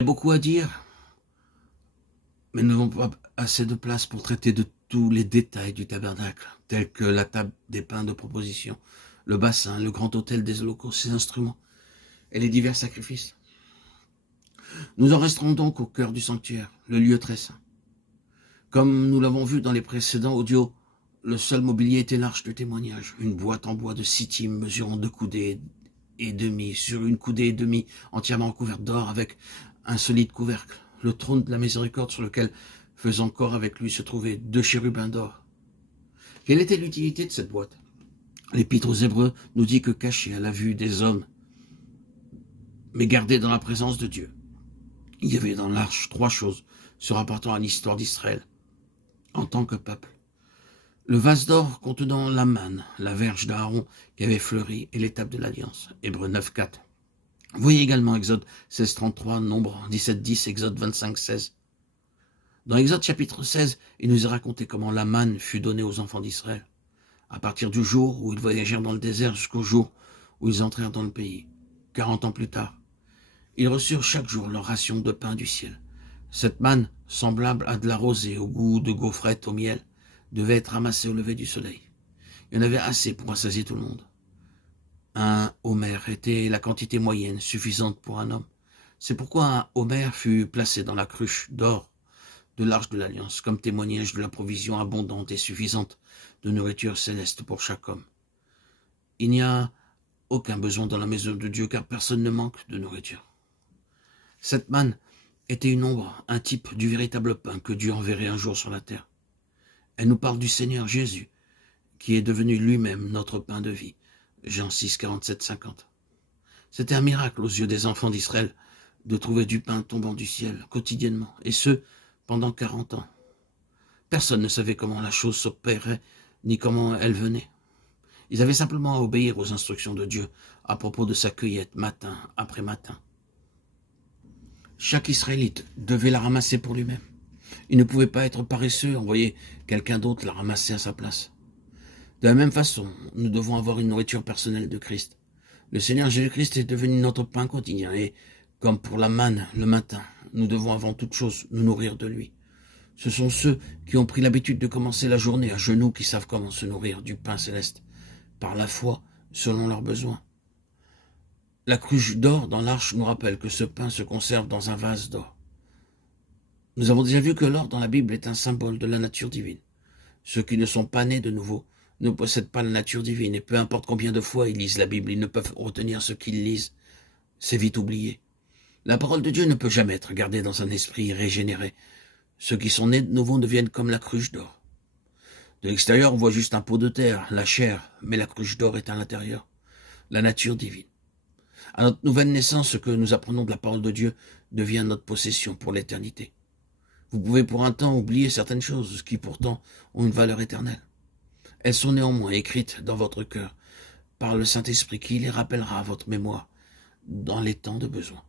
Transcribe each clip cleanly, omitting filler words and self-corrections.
Il y a beaucoup à dire, mais nous n'avons pas assez de place pour traiter de tous les détails du tabernacle, tels que la table des pains de proposition, le bassin, le grand autel des holocaustes, ses instruments et les divers sacrifices. Nous en resterons donc au cœur du sanctuaire, le lieu très saint. Comme nous l'avons vu dans les précédents audios, le seul mobilier était l'arche de témoignage, une boîte en bois de sittim mesurant 2 coudées et demi sur une coudée et demie, entièrement recouverte d'or avec un solide couvercle, le trône de la miséricorde sur lequel, faisant corps avec lui, se trouvaient 2 chérubins d'or. Quelle était l'utilité de cette boîte? L'Épître aux Hébreux nous dit que cachée à la vue des hommes, mais gardée dans la présence de Dieu. Il y avait dans l'arche 3 choses se rapportant à l'histoire d'Israël en tant que peuple. Le vase d'or contenant la manne, la verge d'Aaron qui avait fleuri et l'étape de l'Alliance, Hébreux 9.4. Voyez également Exode 16.33, Nombre 17.10, Exode 25.16. Dans Exode chapitre 16, il nous est raconté comment la manne fut donnée aux enfants d'Israël, à partir du jour où ils voyagèrent dans le désert jusqu'au jour où ils entrèrent dans le pays. 40 ans plus tard, ils reçurent chaque jour leur ration de pain du ciel. Cette manne, semblable à de la rosée au goût de gaufrettes au miel, devait être ramassée au lever du soleil. Il y en avait assez pour rassasier tout le monde. Un homère était la quantité moyenne suffisante pour un homme. C'est pourquoi un homère fut placé dans la cruche d'or de l'arche de l'Alliance, comme témoignage de la provision abondante et suffisante de nourriture céleste pour chaque homme. Il n'y a aucun besoin dans la maison de Dieu, car personne ne manque de nourriture. Cette manne était une ombre, un type du véritable pain que Dieu enverrait un jour sur la terre. Elle nous parle du Seigneur Jésus, qui est devenu lui-même notre pain de vie. Jean 6, 47, 50. C'était un miracle aux yeux des enfants d'Israël de trouver du pain tombant du ciel quotidiennement, et ce, pendant 40 ans. Personne ne savait comment la chose s'opérait, ni comment elle venait. Ils avaient simplement à obéir aux instructions de Dieu à propos de sa cueillette matin après matin. Chaque Israélite devait la ramasser pour lui-même. Il ne pouvait pas être paresseux, envoyer quelqu'un d'autre la ramasser à sa place. De la même façon, nous devons avoir une nourriture personnelle de Christ. Le Seigneur Jésus-Christ est devenu notre pain quotidien et, comme pour la manne le matin, nous devons avant toute chose nous nourrir de lui. Ce sont ceux qui ont pris l'habitude de commencer la journée à genoux qui savent comment se nourrir du pain céleste, par la foi, selon leurs besoins. La cruche d'or dans l'arche nous rappelle que ce pain se conserve dans un vase d'or. Nous avons déjà vu que l'or dans la Bible est un symbole de la nature divine. Ceux qui ne sont pas nés de nouveau ne possèdent pas la nature divine, et peu importe combien de fois ils lisent la Bible, ils ne peuvent retenir ce qu'ils lisent. C'est vite oublié. La parole de Dieu ne peut jamais être gardée dans un esprit régénéré. Ceux qui sont nés de nouveau deviennent comme la cruche d'or. De l'extérieur, on voit juste un pot de terre, la chair, mais la cruche d'or est à l'intérieur, la nature divine. À notre nouvelle naissance, ce que nous apprenons de la parole de Dieu devient notre possession pour l'éternité. Vous pouvez pour un temps oublier certaines choses qui pourtant ont une valeur éternelle. Elles sont néanmoins écrites dans votre cœur par le Saint-Esprit qui les rappellera à votre mémoire dans les temps de besoin.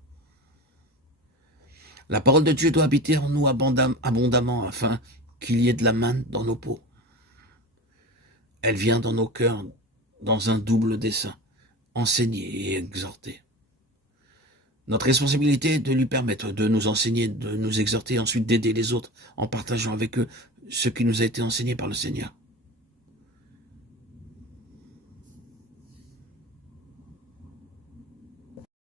La parole de Dieu doit habiter en nous abondamment afin qu'il y ait de la manne dans nos peaux. Elle vient dans nos cœurs dans un double dessein, enseigner et exhorter. Notre responsabilité est de lui permettre de nous enseigner, de nous exhorter, et ensuite d'aider les autres en partageant avec eux ce qui nous a été enseigné par le Seigneur.